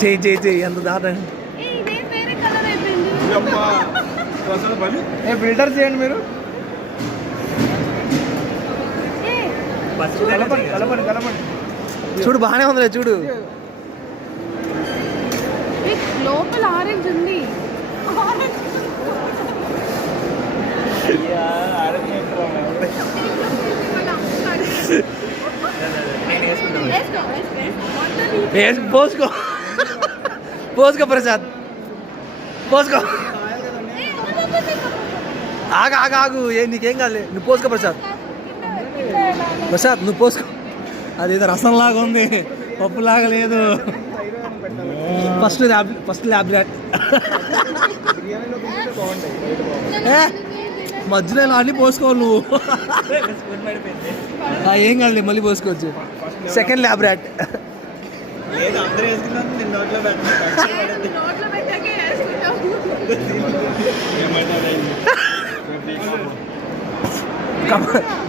చెయ్యి ఎంత దాటండి. ఫిల్టర్ చేయండి మీరు. కలపండి. చూడు బాగానే ఉందిలే చూడు. లోపల ఆరెంజ్ ఉంది. పోసుకో ప్రసాద్, పోసుకో. ఆగు నీకేం కాదు, నువ్వు పోసుకో ప్రసాద్. నువ్వు పోసుకో. అదేదో రసంలాగా ఉంది, పప్పులాగా లేదు. ఫస్ట్ ల్యాబ్లెట్ మధ్యలో అన్నీ పోసుకోవాలి నువ్వు. ఏం కాదు, మళ్ళీ పోసుకోవచ్చు. సెకండ్ ల్యాబ్లెట్.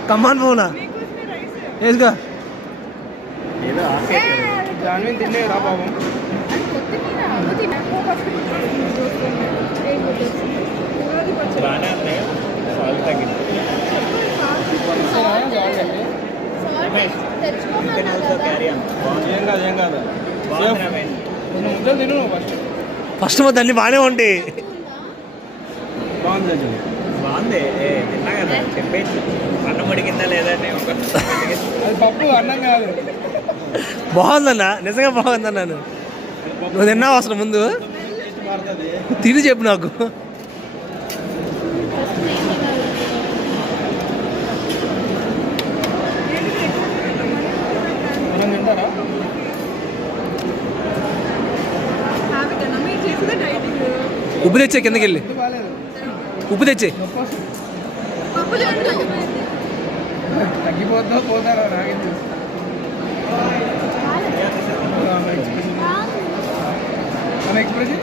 కమ్మాన్ పోనా వేసుకో. తినే రా బాబు. ఫస్ట్ మొత్తం అన్ని బాగానే ఉంటాయి. బాగుంది, తిన్నా కదా చెప్పేసి. అన్నం ఉడికిందా లేదంటే పప్పు అన్నం కాదు. బాగుందన్నా, నిజంగా బాగుందన్నా. నువ్వు తిన్నావు అసలు ముందు తిని చెప్పు నాకు. ఉప్పు తెచ్చే, కిందకి వెళ్ళి ఉప్పు తెచ్చే. తగ్గిపోతుందో పోతారో నాకేం ఎక్స్ప్రెషన్.